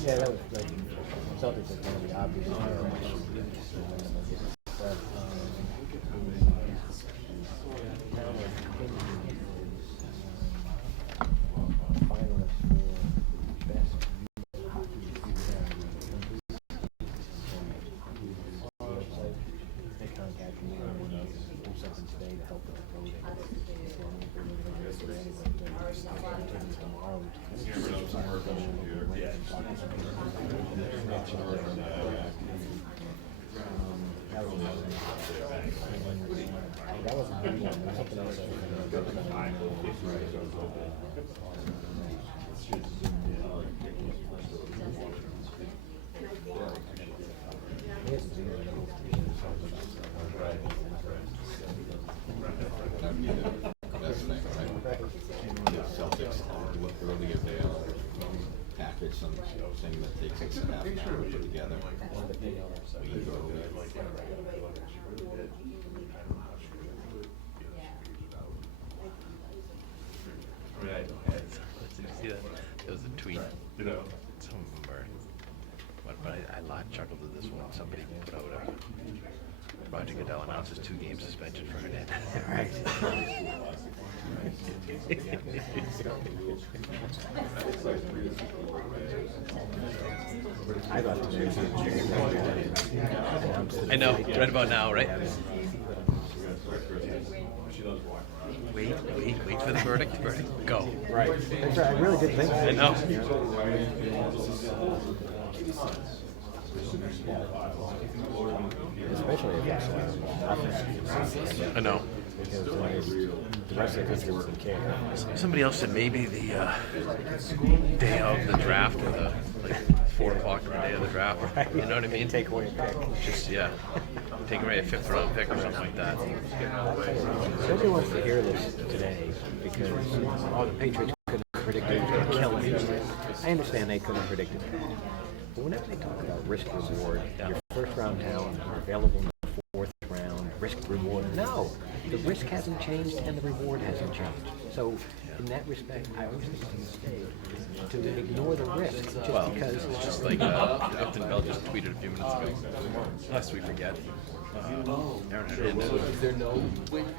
Yeah, that was like something that's going to be obvious. But finalist for best they contacted me and do something today to help with the voting. Tomorrow. That was something else. Celtics look early available package something that takes us a half an hour to put together. We go Right. Did you see that? There was a tweet. You know, some of them were. But I chuckled at this one. Somebody put out Roger Goodell announces 2 game suspension for Hernandez. Right. I thought I know, right about now, right? Wait for the verdict. Go. Right. That's right. I really did think that. I know. Especially if it's I know. because the rest of the country wouldn't care. Somebody else said maybe the day of the draft or the 4 o'clock on the day of the draft. You know what I mean? Take away a pick. Just take away a 5th round pick or something like that. Nobody wants to hear this today because the Patriots couldn't have predicted it was going to kill him. I understand they couldn't have predicted it. But whenever they talk about risk reward, your first round talent available in the 4th round, risk reward. No, the risk hasn't changed and the reward hasn't changed. So in that respect, I always think it's a mistake to ignore the risk just because. It's just like Upton Bell just tweeted a few minutes ago. Lest we forget. Aaron Hernandez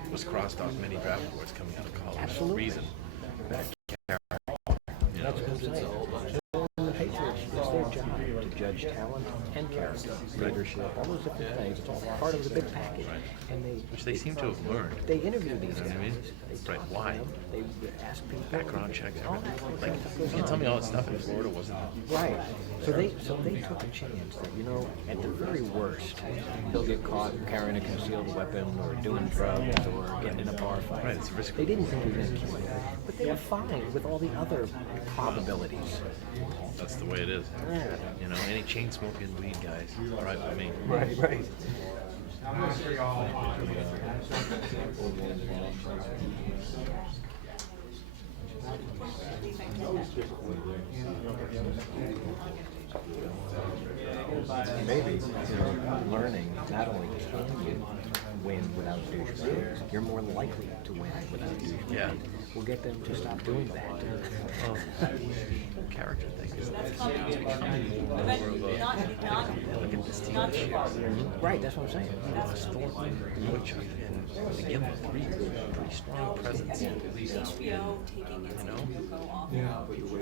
was crossed off many draft boards coming out of college. Absolutely. Reason. That's what I'm saying. The Patriots, it's their job to judge talent and character, leadership, all those different things. It's all part of the big package. And Which they seem to have learned. They interview these guys. You know what I mean? They Right, why? They ask people. Background checks, everything. Like, you can't tell me all that stuff in Florida wasn't. Right. So they took a chance that, at the very worst, he'll get caught carrying a concealed weapon or doing drugs or getting in a bar fight. Right, it's a risk. They didn't think he was going to kill him. But they were fine with all the other probabilities. That's the way it is. Yeah. Any chain smoking weed guys, all right with me. Right. Maybe learning not only can you win without douchebags, you're more likely to win without douchebags. Yeah. We'll get them to stop doing that. Well, character thing is it's becoming more of a look at this team this year. Right, that's what I'm saying. Ross Thornton, Woodchuck, and again, 3 pretty strong presence. I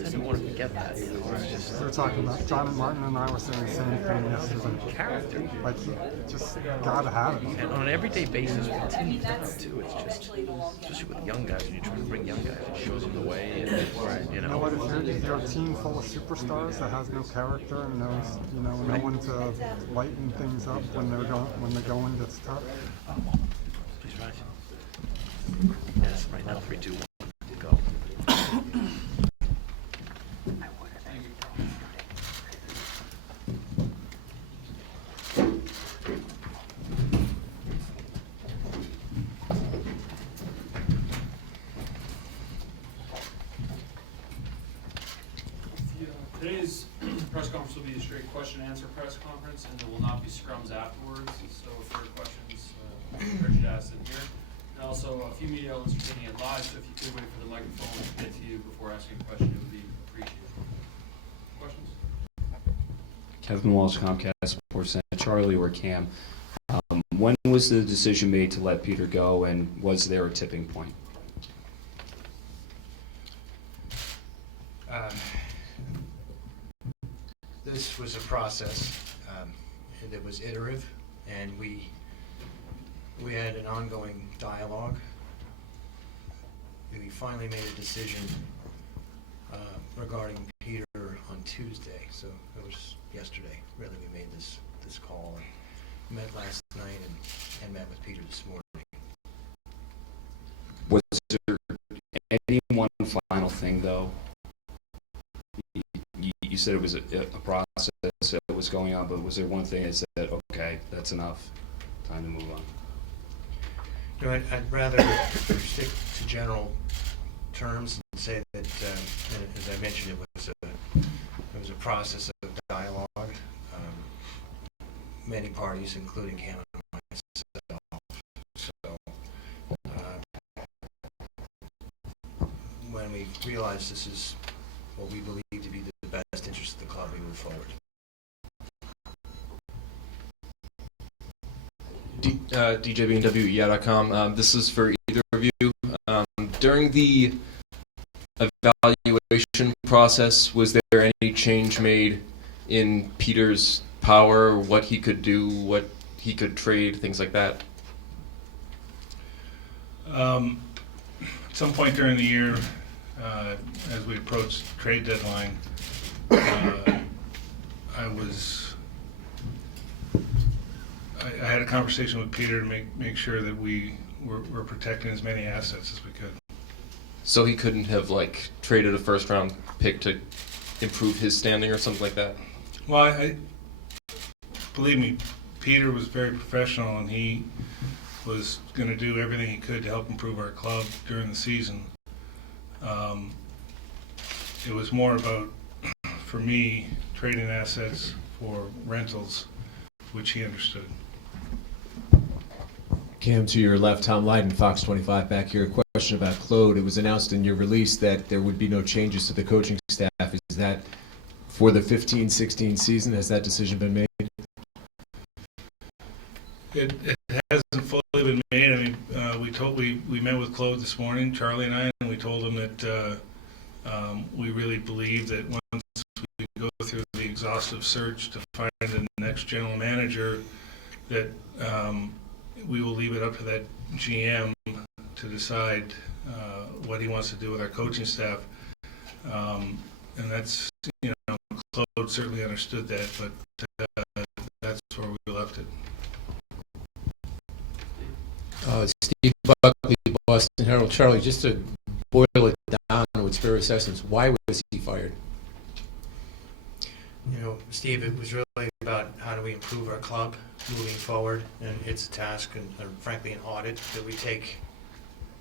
didn't want to forget that. It's just We were talking about John and Martin and I were saying the same thing yesterday. character. Like you just gotta have it. And on an everyday basis with teams now too, it's just, especially with young guys, when you're trying to bring young guys, it shows them the way, and You know what? If you're a team full of superstars that has no character and no one to lighten things up when the going gets tough. Please rise. Yes, right now, 3, 2, 1, go. Today's press conference will be be a straight question and answer press conference, and there will not be scrums afterwards. So if there are questions, encourage you to ask them here. And also, a few media outlets are taking it live, so if you could wait for the microphone to get to you before asking a question, it would be appreciated. Questions? Kevin Walsh, Comcast Sports Center. Charlie or Cam, when was the decision made to let Peter go, and was there a tipping point? This was a process that was iterative, and we had an ongoing dialogue. We finally made a decision regarding Peter on Tuesday, so it was yesterday. Really, we made this call and met last night and met with Peter this morning. Was there any one final thing, though? You said it was a process that was going on, but was there one thing that said, okay, that's enough, time to move on? No, I'd rather stick to general terms and say that, as I mentioned, it was a process of dialogue. Many parties, including Cam and myself. So, when we realized this is what we believe to be the best interest of the club, we move forward. DJBNWEI.com. This is for either of you. During the evaluation process, was there any change made in Peter's power, what he could do, what he could trade, things like that? At some point during the year, as we approached trade deadline, I had a conversation with Peter to make sure that we were protecting as many assets as we could. So he couldn't have traded a first round pick to improve his standing or something like that? Well, I believe me, Peter was very professional, and he was going to do everything he could to help improve our club during the season. It was more about, for me, trading assets for rentals, which he understood. Cam, to your left, Tom Lydon, Fox 25, back here. A question about Claude. It was announced in your release that there would be no changes to the coaching staff. Is that for the 15-16 season? Has that decision been made? It hasn't fully been made. I mean, we met with Claude this morning, Charlie and I, and we told him that we really believe that once we go through the exhaustive search to find the next general manager, that we will leave it up to that GM to decide what he wants to do with our coaching staff. And that's, Claude certainly understood that, but that's where we left it. Steve Buckley, Boston Herald. Charlie, just to boil it down to its bare essence, why was he fired? Steve, it was really about how do we improve our club moving forward, and it's a task and frankly an audit that we take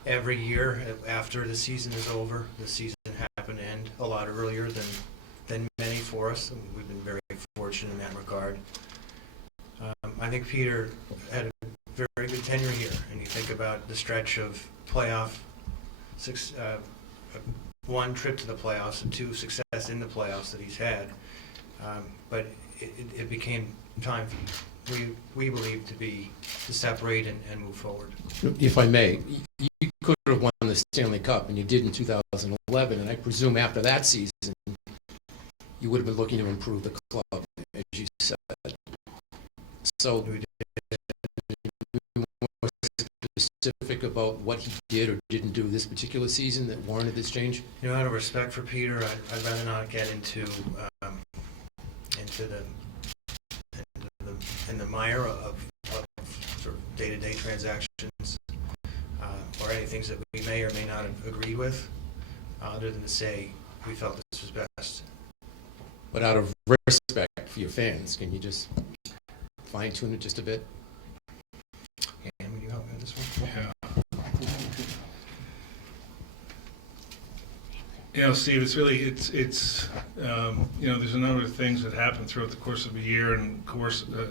every year after the season is over. The season happened to end a lot earlier than many for us, and we've been very fortunate in that regard. I think Peter had a very good tenure here, and you think about the stretch of playoff, one trip to the playoffs and two success in the playoffs that he's had. But it became time, we believe, to separate and move forward. If I may, you could have won the Stanley Cup, and you did in 2011, and I presume after that season, you would have been looking to improve the club, as you said. So, We did. be more specific about what he did or didn't do this particular season that warranted this change? Out of respect for Peter, I'd rather not get into the mire of sort of day-to-day transactions or any things that we may or may not have agreed with, other than to say we felt this was best. But out of respect for your fans, can you just fine-tune it just a bit? And will you help me with this one? Yeah. Steve, it's really, there's a number of things that happen throughout the course of a year and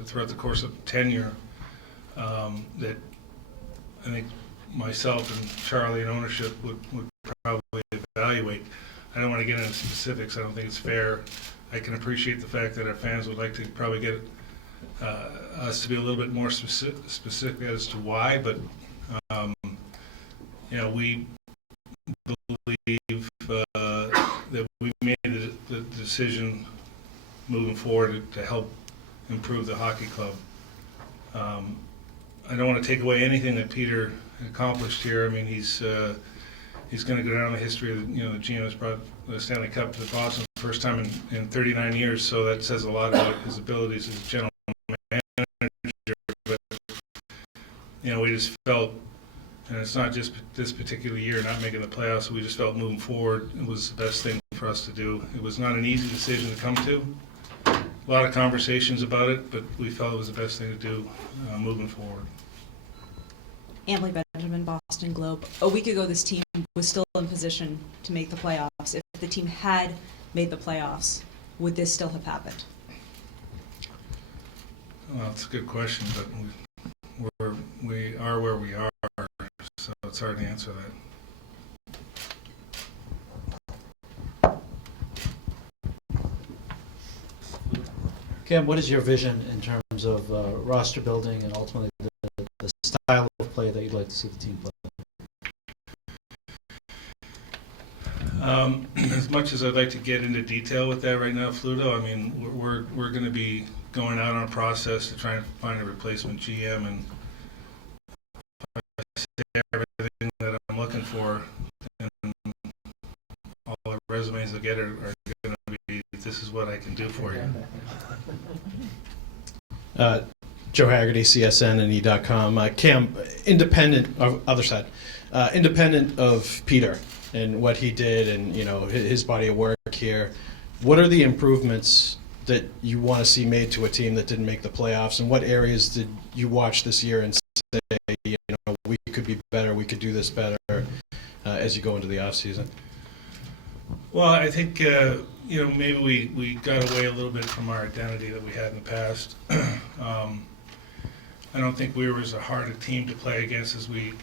throughout the course of tenure that I think myself and Charlie and ownership would probably evaluate. I don't want to get into specifics. I don't think it's fair. I can appreciate the fact that our fans would like to probably get us to be a little bit more specific as to why, but we believe that we made the decision moving forward to help improve the hockey club. I don't want to take away anything that Peter accomplished here. I mean, he's going to go down in the history of the GM has brought the Stanley Cup to Boston for the first time in 39 years, so that says a lot about his abilities as a general manager. But we just felt, and it's not just this particular year not making the playoffs, we just felt moving forward it was the best thing for us to do. It was not an easy decision to come to. A lot of conversations about it, but we felt it was the best thing to do moving forward. Emily Benjamin, Boston Globe. A week ago, this team was still in position to make the playoffs. If the team had made the playoffs, would this still have happened? Well, it's a good question, but we are where we are, so it's hard to answer that. Cam, what is your vision in terms of roster building and ultimately the style of play that you'd like to see the team play? As much as I'd like to get into detail with that right now, Fluto, I mean, we're going to be going out on a process to try and find a replacement GM, and I say everything that I'm looking for, and all the resumes I get are going to be, this is what I can do for you. Joe Haggerty, CSN and E.com. Cam, independent of Peter and what he did and his body of work here, what are the improvements that you want to see made to a team that didn't make the playoffs, and what areas did you watch this year and say, we could be better, we could do this better as you go into the off season? Well, I think maybe we got away a little bit from our identity that we had in the past. I don't think we were as hard a team to play against as we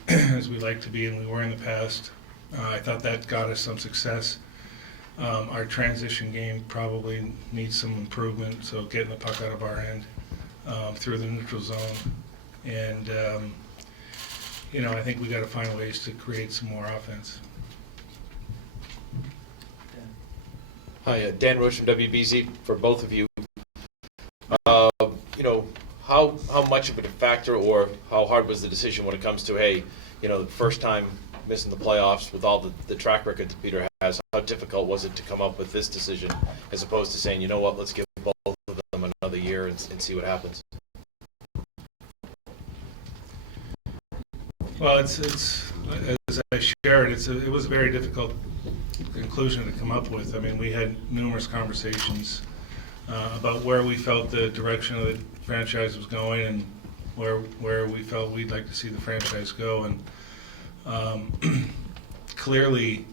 like to be, and we were in the past. I thought that got us some success. Our transition game probably needs some improvement, so getting the puck out of our end through the neutral zone. And, I think we got to find ways to create some more offense. Hi, Dan Roche from WBZ for both of you. How much of a factor or how hard was the decision when it comes to, the first time missing the playoffs with all the track record that Peter has, how difficult was it to come up with this decision as opposed to saying, let's give both of them another year and see what happens? Well, it's as I shared, it was a very difficult conclusion to come up with. I mean, we had numerous conversations about where we felt the direction of the franchise was going and where we felt we'd like to see the franchise go. And clearly,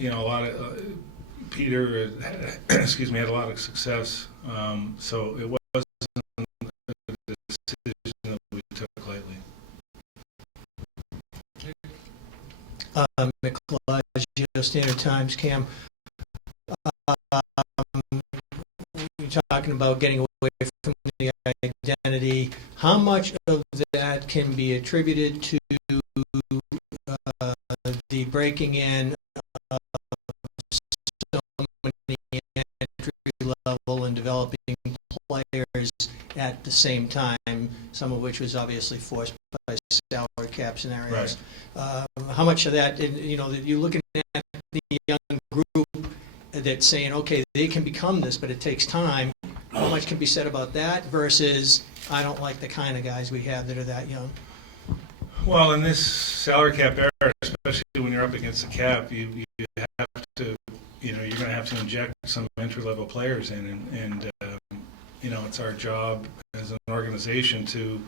a lot of Peter had a lot of success. So it wasn't a decision that we took lightly. McClellan, Standard Times, Cam. You're talking about getting away from the identity. How much of that can be attributed to the breaking in of so many entry level and developing players at the same time, some of which was obviously forced by salary cap scenarios? Right. How much of that, you're looking at the young group that's saying, okay, they can become this, but it takes time. How much can be said about that versus, I don't like the kind of guys we have that are that young? Well, in this salary cap era, especially when you're up against the cap, you have to, you're going to have to inject some entry-level players in, and it's our job as an organization to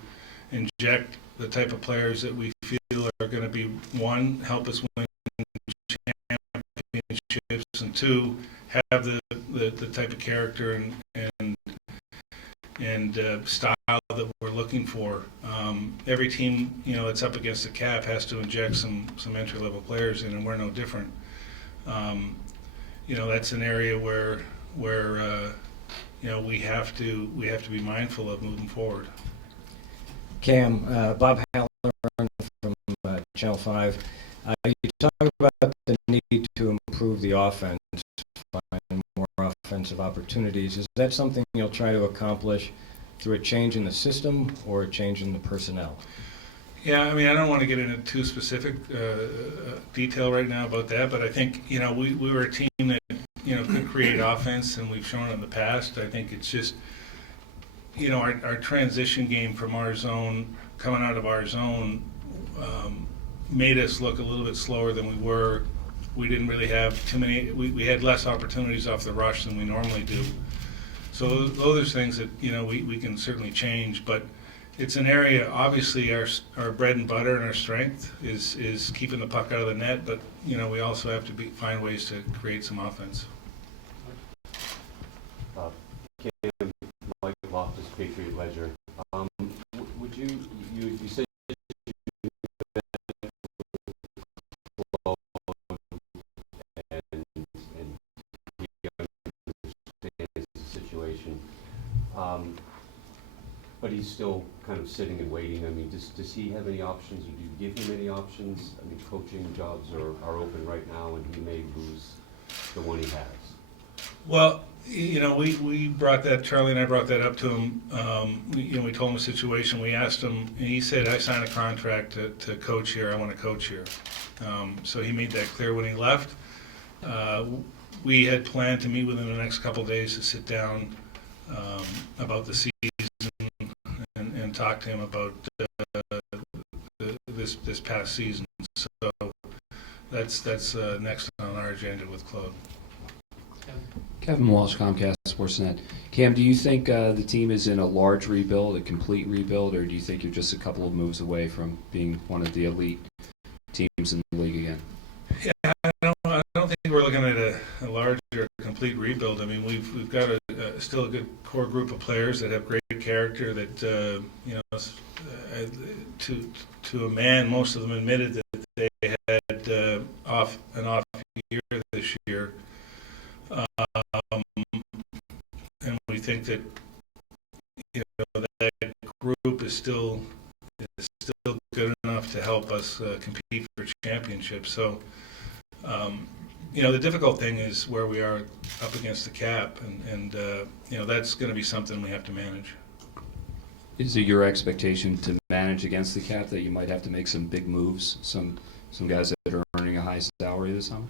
inject the type of players that we feel are going to be, one, help us win championships, and two, have the type of character and style that we're looking for. Every team, that's up against the cap has to inject some entry-level players in, and we're no different. That's an area where we have to be mindful of moving forward. Cam, Bob Halloran from Channel 5. You talk about the need to improve the offense, find more offensive opportunities. Is that something you'll try to accomplish through a change in the system or a change in the personnel? Yeah, I don't want to get into too specific detail right now about that, but I think, we were a team that, could create offense, and we've shown it in the past. I think it's just, our transition game from our zone, coming out of our zone, made us look a little bit slower than we were. We didn't really have too many, we had less opportunities off the rush than we normally do. So those are things that, we can certainly change, but it's an area, obviously, our bread and butter and our strength is keeping the puck out of the net, but, we also have to find ways to create some offense. Cam, Mike Loftus, Patriot Ledger. Would you said and the situation, but he's still kind of sitting and waiting. Does he have any options, or do you give him any options? Coaching jobs are open right now, and he may lose the one he has. Well, we brought that, Charlie and I brought that up to him. We told him the situation. We asked him, and he said, I signed a contract to coach here. I want to coach here. So he made that clear when he left. We had planned to meet with him in the next couple of days to sit down about the season and talk to him about this past season. So that's next on our agenda with Claude. Kevin Walsh, Comcast Sportsnet. Cam, do you think the team is in a large rebuild, a complete rebuild, or do you think you're just a couple of moves away from being one of the elite teams in the league again? Yeah, I don't think we're looking at a large or complete rebuild. We've got still a good core group of players that have great character. That to a man, most of them admitted that they had an off year this year. And we think that that group is still good enough to help us compete for championships. So the difficult thing is where we are up against the cap, and that's going to be something we have to manage. Is it your expectation to manage against the cap that you might have to make some big moves, some guys that are earning a high salary this summer?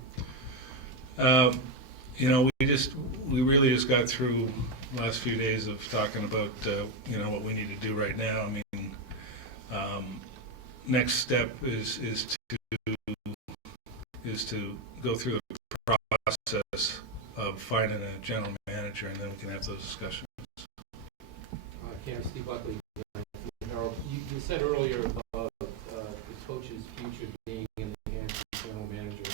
We really just got through the last few days of talking about what we need to do right now. Next step is to go through the process of finding a general manager, and then we can have those discussions. Cam, Steve Buckley. You said earlier about the coach's future being in the hands of the general manager.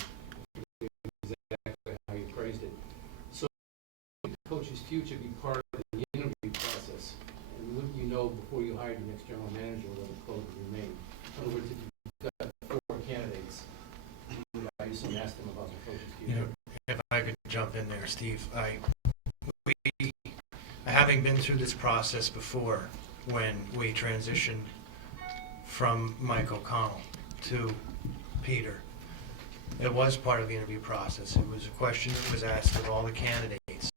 Exactly how you phrased it. So, the coach's future be part of the interview process, and wouldn't you know before you hired the next general manager whether the club would remain? In other words, if you've got 4 candidates, I assume ask them about the coach's future. If I could jump in there, Steve, having been through this process before, when we transitioned from Mike O'Connell to Peter, it was part of the interview process. It was a question that was asked of all the candidates.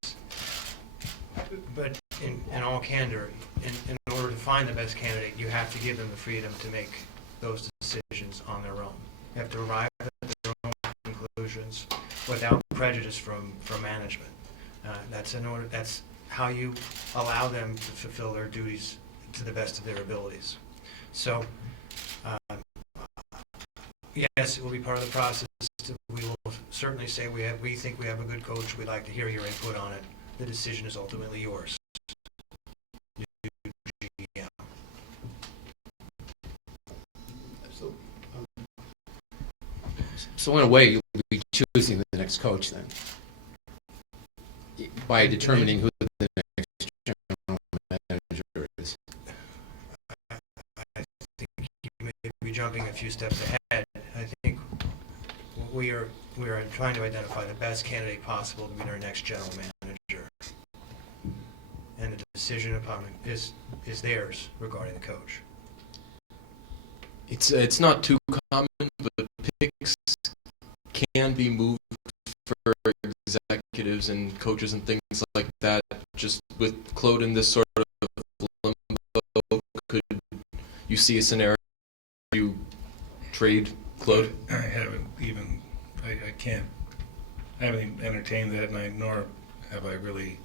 But in all candor, in order to find the best candidate, you have to give them the freedom to make those decisions on their own. You have to arrive at their own conclusions without prejudice from management. That's how you allow them to fulfill their duties to the best of their abilities. So, yes, it will be part of the process. We will certainly say we think we have a good coach. We'd like to hear your input on it. The decision is ultimately yours. So in a way, you'll be choosing the next next coach then? By determining who the next general manager is. I think you may be jumping a few steps ahead. I think we are trying to identify the best candidate possible to be our next general manager. And the decision upon it is theirs regarding the coach. It's not too common, but picks can be moved for executives and coaches and things like that. Just with Claude in this sort of limbo, could you see a scenario where you trade Claude? I haven't even, I haven't even entertained that, nor have I really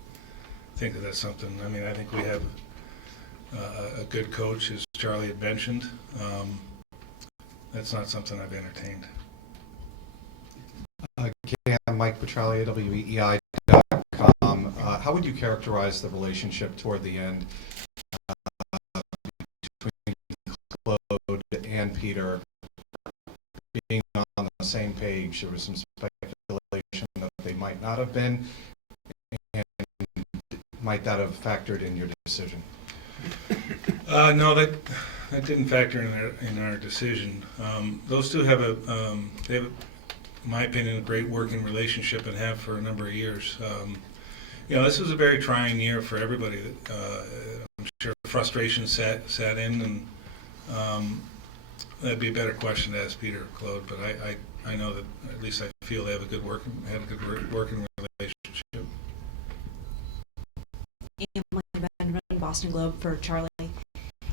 think that that's something. I mean, I think we have a good coach, as Charlie had mentioned. That's not something I've entertained. Mike Petrelli, WEEI.com. How would you characterize the relationship toward the end between Claude and Peter being on the same page? There was some speculation that they might not have been, and might that have factored in your decision? No, that didn't factor in our decision. Those two have they have, in my opinion, a great working relationship and have for a number of years. This was a very trying year for everybody. I'm sure frustration sat in, and that'd be a better question to ask Peter or Claude. But I know that at least I feel they have a good working relationship. Benjamin, Boston Globe for Charlie.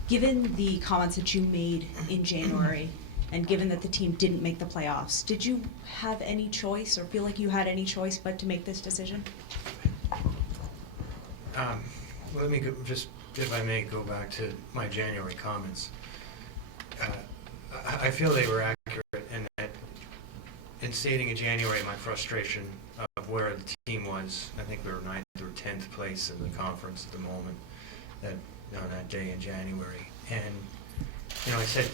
Given the comments that you made in January, and given that the team didn't make the playoffs, did you have any choice or feel like you had any choice but to make this decision? Let me just, if I may, go back to my January comments. I feel they were accurate in that, in stating in January my frustration of where the team was. I think we were 9th or 10th place in the conference at the moment, on that day in January. And, I said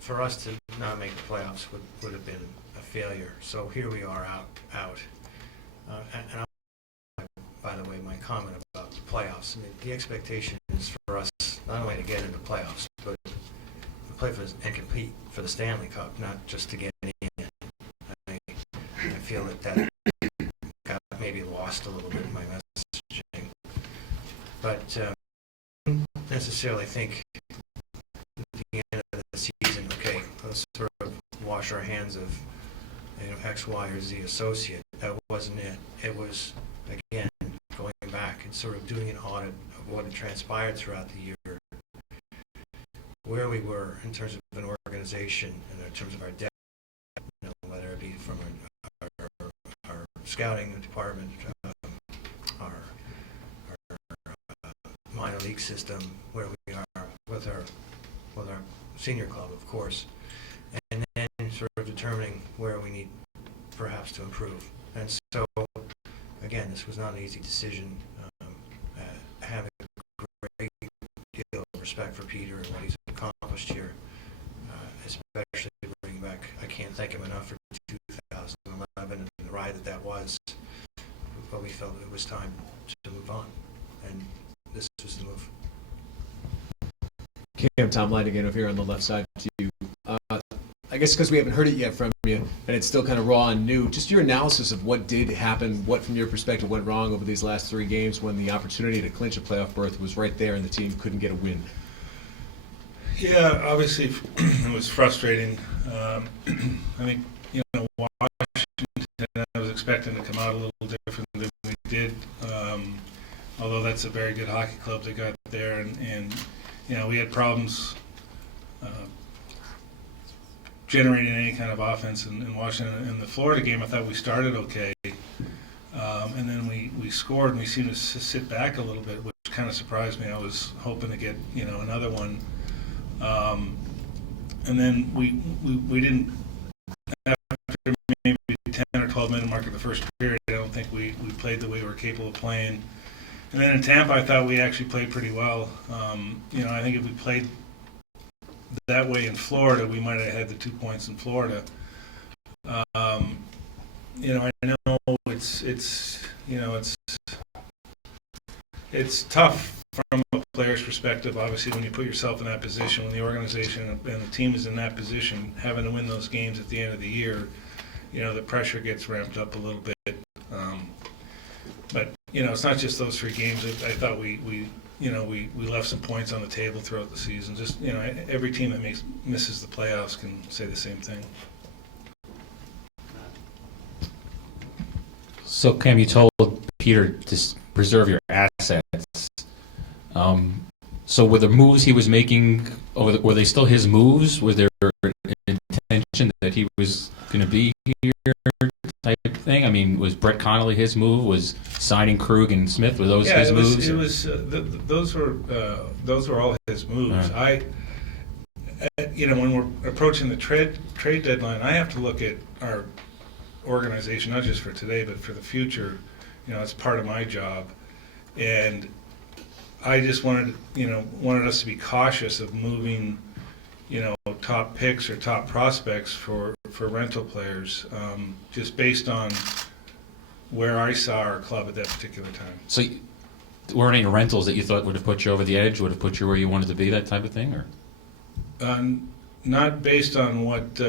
for us to not make the playoffs would have been a failure. So here we are out. And by the way, my comment about the playoffs, I mean, the expectation is for us not only to get into playoffs, but to play for and compete for the Stanley Cup, not just to get in. I feel that got maybe lost a little bit in my messaging. But I don't necessarily think at the end of the season, okay, let's sort of wash our hands of X, Y, or Z associate. That wasn't it. It was, again, going back and sort of doing an audit of what had transpired throughout the year, where we were in terms of an organization and in terms of our depth, whether it be from our scouting department, our minor league system, where we are with our senior club, of course, and then sort of determining where we need perhaps to improve. And so, again, this was not an easy decision. Having a great deal of respect for Peter and what he's accomplished here, especially bringing back, I can't thank him enough for 2011 and the ride that was, but we felt it was time to move on, and this was the move. Cam, Tom Lightigan over here on the left side to you. I guess because we haven't heard it yet from you, and it's still kind of raw and new, just your analysis of what did happen, what from your perspective went wrong over these last 3 games when the opportunity to clinch a playoff berth was right there and the team couldn't get a win. Yeah, obviously it was frustrating. I think, Washington, I was expecting to come out a little different than we did, although that's a very good hockey club they got there, and we had problems generating any kind of offense in Washington. In the Florida game, I thought we started okay, and then we scored and we seemed to sit back a little bit, which kind of surprised me. I was hoping to get another one, and then we didn't. After maybe 10 or 12 minute mark of the first period, I don't think we played the way we were capable of playing. And then in Tampa, I thought we actually played pretty well. I think if we played that way in Florida, we might have had the 2 points in Florida. you know, I know it's tough from a player's perspective, obviously, when you put yourself in that position, when the organization and the team is in that position, having to win those games at the end of the year, you know, the pressure gets ramped up a little bit. But, you know, it's not just those 3 games. I thought we left some points on the table throughout the season. Just, you know, every team that misses the playoffs can say the same thing. So, Cam, you told Peter to preserve your assets. So were the moves he was making, were they still his moves? Was there an intention that he was going to be here type of thing? I mean, was Brett Connolly his move? Was signing Krug and Smith, were those his moves? Yeah, it was. Those were all his moves. Right. You know, when we're approaching the trade deadline, I have to look at our organization, not just for today, but for the future. You know, it's part of my job, and I just wanted us to be cautious of moving, you know, top picks or top prospects for rental players, just based on where I saw our club at that particular time. So weren't any rentals that you thought would have put you over the edge, would have put you where you wanted to be, that type of thing, or? Not based on what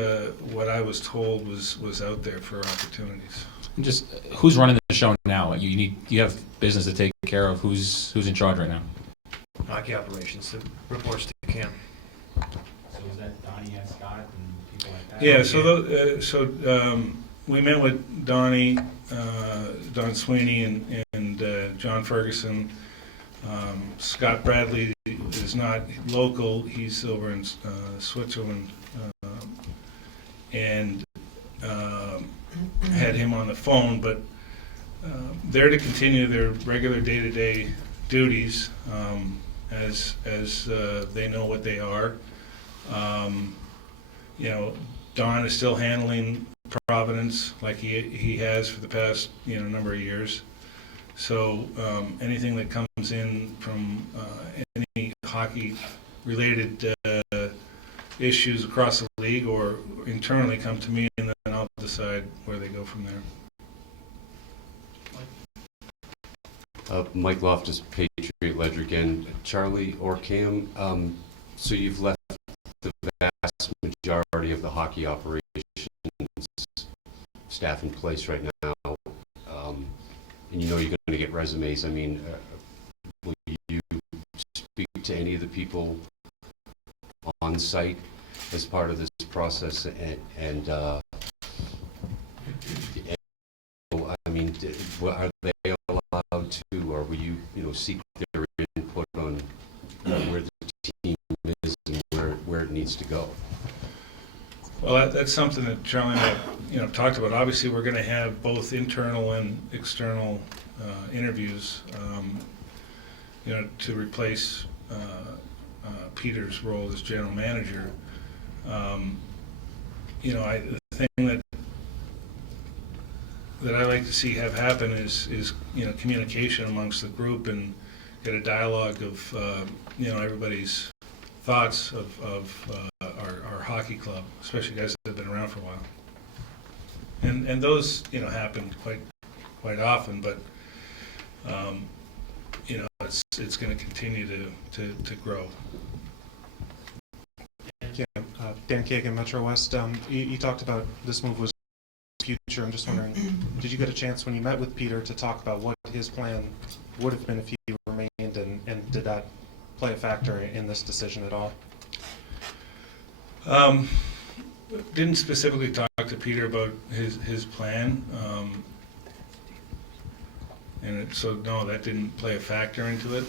I was told was out there for opportunities. Just who's running the show now? You have business to take care of. Who's in charge right now? Hockey operations that reports to Cam. So is that Donnie and Scott and people like that? Yeah. We met with Donnie, Don Sweeney, and John Ferguson. Scott Bradley is not local. He's over in Switzerland, and had him on the phone. But they're to continue their regular day-to-day duties as they know what they are. You know, Don is still handling Providence like he has for the past number of years. So anything that comes in from any hockey-related issues across the league or internally come to me, and then I'll decide where they go from there. Mike Loftus, Patriot Ledger again. Charlie or Cam, so you've left the vast majority of the hockey operations staff in place right now, and you know you're going to get resumes. I mean, will you speak to any of the people on site as part of this process? And I mean, are they allowed to, or will you seek their input on where the team is and where it needs to go? Well, that's something that Charlie and I, talked about. Obviously, we're going to have both internal and external interviews, to replace Peter's role as general manager. The thing that I like to see have happen is communication amongst the group and get a dialogue of everybody's thoughts of our hockey club, especially guys that have been around for a while. And those happen quite often, but it's going to continue to grow. Yeah, Dan Kagan, Metro West. You talked about this move was future. I'm just wondering, did you get a chance when you met with Peter to talk about what his plan would have been if he remained, and did that play a factor in this decision at all? Didn't specifically talk to Peter about his plan, so no, that didn't play a factor into it.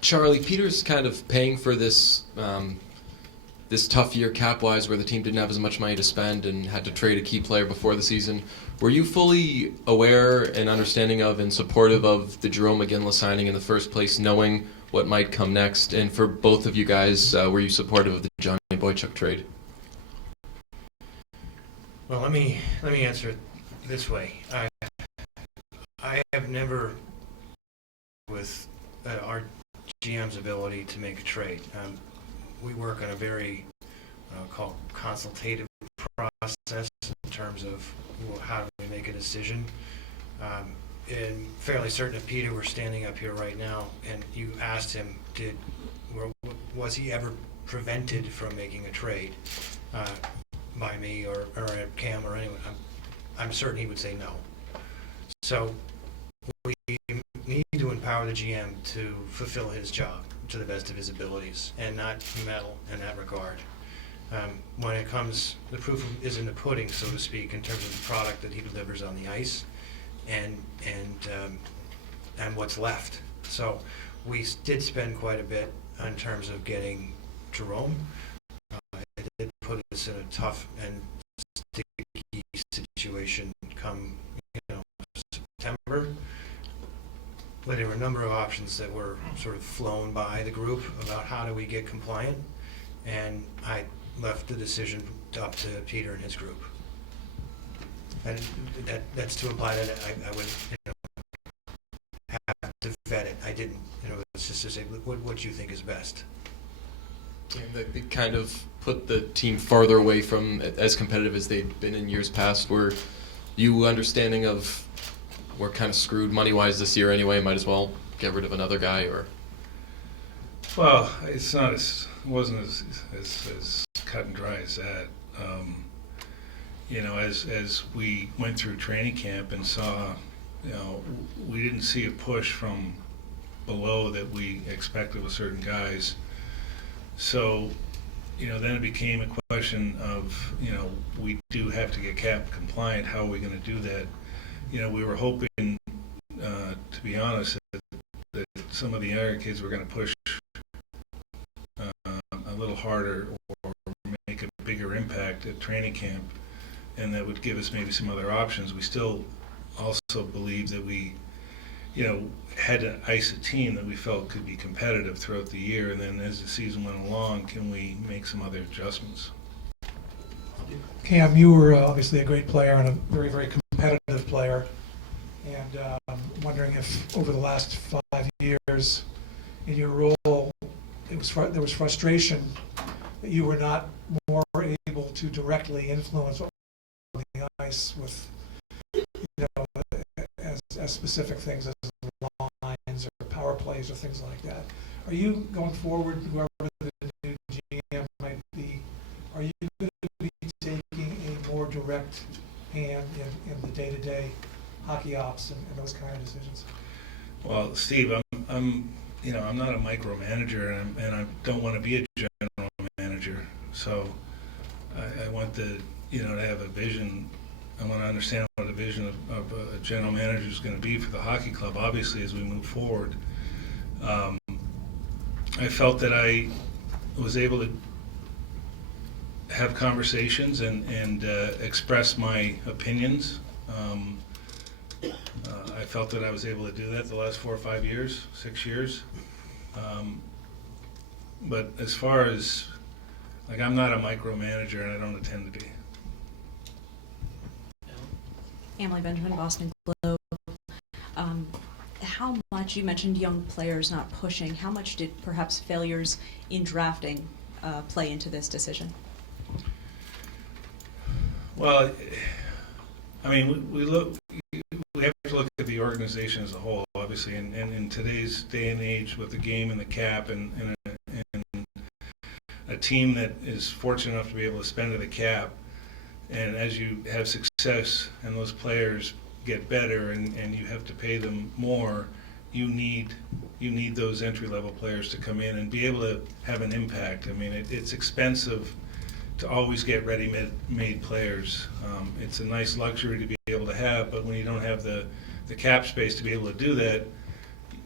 Charlie, Peter's kind of paying for this this tough year cap-wise where the team didn't have as much money to spend and had to trade a key player before the season. Were you fully aware and understanding of and supportive of the Jerome McGinley signing in the first place, knowing what might come next? And for both of you guys, were you supportive of the Johnny Boychuk trade? Well, let me answer it this way. I have never with our GM's ability to make a trade. We work on a very called consultative process in terms of how do we make a decision. And fairly certain if Peter were standing up here right now and you asked him, was he ever prevented from making a trade by me or Cam or anyone, I'm certain he would say no. So we need to empower the GM to fulfill his job to the best of his abilities and not meddle in that regard. When it comes, the proof is in the pudding, so to speak, in terms of the product that he delivers on the ice and what's left. So we did spend quite a bit in terms of getting Jerome. It did put us in a tough and sticky situation come September. But there were a number of options that were sort of flown by the group about how do we get compliant, and I left the decision up to Peter and his group. And that's to imply that I would have to vet it. I didn't. It's just to say what do you think is best. Yeah, they kind of put the team farther away from as competitive as they'd been in years past. Were you understanding of we're kind of screwed money-wise this year anyway, might as well get rid of another guy, or? Well, it wasn't as cut and dry as that. As we went through training camp and saw, we didn't see a push from below that we expected with certain guys. So, then it became a question of, we do have to get cap compliant. How are we going to do that? We were hoping, to be honest, that some of the other kids were going to push a little harder or make a bigger impact at training camp, and that would give us maybe some other options. We still also believe that we, had to ice a team that we felt could be competitive throughout the year, and then as the season went along, can we make some other adjustments? Cam, you were obviously a great player and a very, very competitive player, and wondering if over the last 5 years in your role, there was frustration that you were not more able to directly influence on the ice with, as specific things as lines or power plays or things like that. Are you going forward, whoever the new GM might be, are you going to be taking a more direct hand in the day-to-day hockey ops and those kind of decisions? Well, Steve, I'm not a micromanager, and I don't want to be a general manager. So I want to have a vision. I want to understand what the vision of a general manager is going to be for the hockey club, obviously, as we move forward. I felt that I was able to have conversations and express my opinions. I felt that I was able to do that the last 4 or 5 years, 6 years. But as far as, I'm not a micromanager, and I don't intend to be. Emily Benjamin, Boston Globe. How much, you mentioned young players not pushing, how much did perhaps failures in drafting play into this decision? Well, we have to look at the organization as a whole, obviously, and in today's day and age with the game and the cap and a team that is fortunate enough to be able to spend to the cap, and as you have success and those players get better and you have to pay them more, you need those entry-level players to come in and be able to have an impact. It's expensive to always get ready-made players. It's a nice luxury to be able to have, but when you don't have the cap space to be able to do that,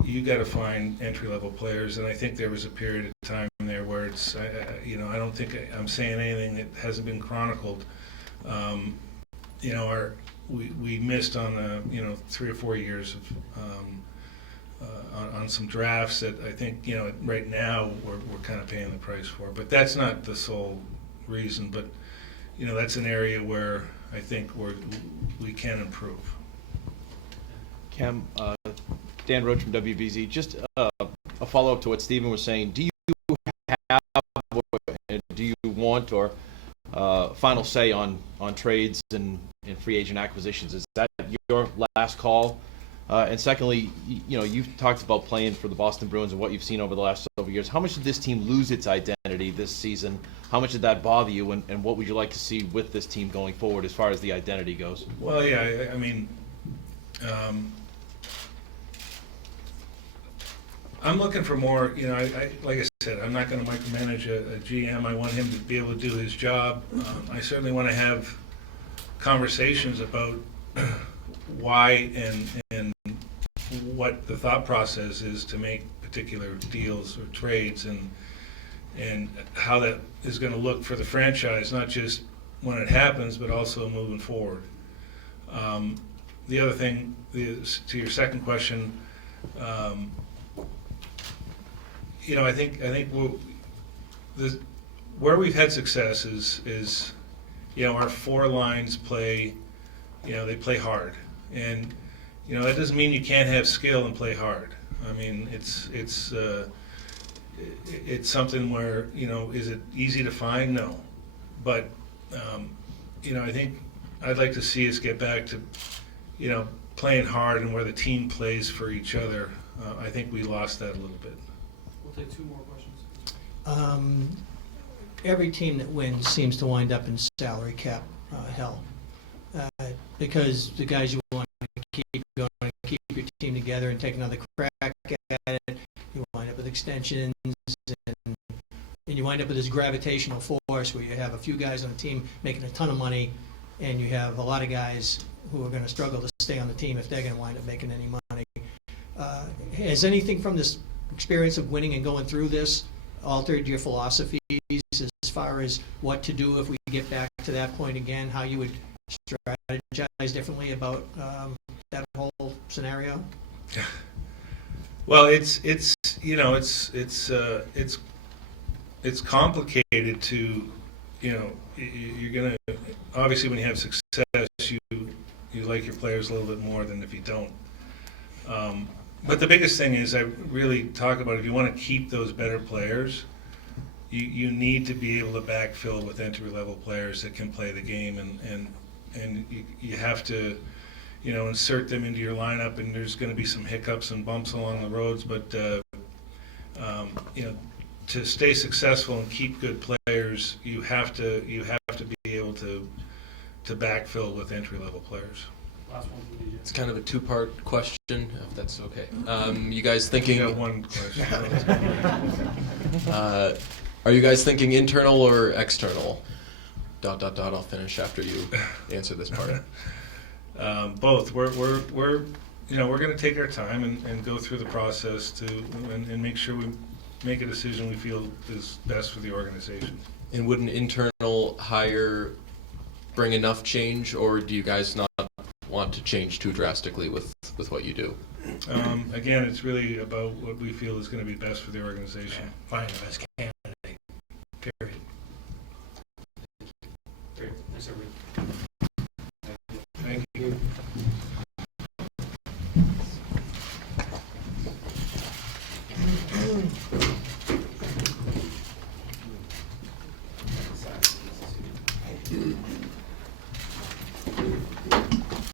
you got to find entry-level players. And I think there was a period of time there where it's, I don't think I'm saying anything that hasn't been chronicled. We missed on 3 or 4 years of on some drafts that I think right now we're kind of paying the price for. But that's not the sole reason. But that's an area where I think we can improve. Cam, Dan Roach from WBZ. Just a follow-up to what Stephen was saying. Do you have, do you want, or final say on trades and free agent acquisitions. Is that your last call? And secondly, you've talked about playing for the Boston Bruins and what you've seen over the last several years. How much did this team lose its identity this season? How much did that bother you, and what would you like to see with this team going forward as far as the identity goes? Well, yeah, I mean, I'm looking for more, like I said, I'm not going to micromanage a GM. I want him to be able to do his job. I certainly want to have conversations about why and what the thought process is to make particular deals or trades, and how that is going to look for the franchise, not just when it happens, but also moving forward. The other thing is, to your second question, I think where we've had success is our four lines play, they play hard, and that doesn't mean you can't have skill and play hard. I mean, it's something where, is it easy to find? No, but I think I'd like to see us get back to playing hard and where the team plays for each other. I think we lost that a little bit. We'll take two more questions. Every team that wins seems to wind up in salary cap hell, because the guys you want to keep going, keep your team together and take another crack at it. You wind up with extensions, and you wind up with this gravitational force where you have a few guys on the team making a ton of money, and you have a lot of guys who are going to struggle to stay on the team if they're going to wind up making any money. Has anything from this experience of winning and going through this altered your philosophies as far as what to do if we get back to that point again, how you would strategize differently about that whole scenario? Well, it's complicated to, you're gonna, obviously when you have success, you like your players a little bit more than if you don't. But the biggest thing is, I really talk about, if you want to keep those better players, you need to be able to backfill with entry-level players that can play the game, and you have to, insert them into your lineup, and there's going to be some hiccups and bumps along the roads, but to stay successful and keep good players, you have to be able to backfill with entry-level players. Last one from DJ. It's kind of a two-part question, if that's okay. You guys thinking? You got one question. Are you guys thinking internal or external? ... I'll finish after you answer this part. Both. We're going to take our time and go through the process and make sure we make a decision we feel is best for the organization. And would an internal hire bring enough change, or do you guys not want to change too drastically with what you do? Again, it's really about what we feel is going to be best for the organization. Find the best candidate, period.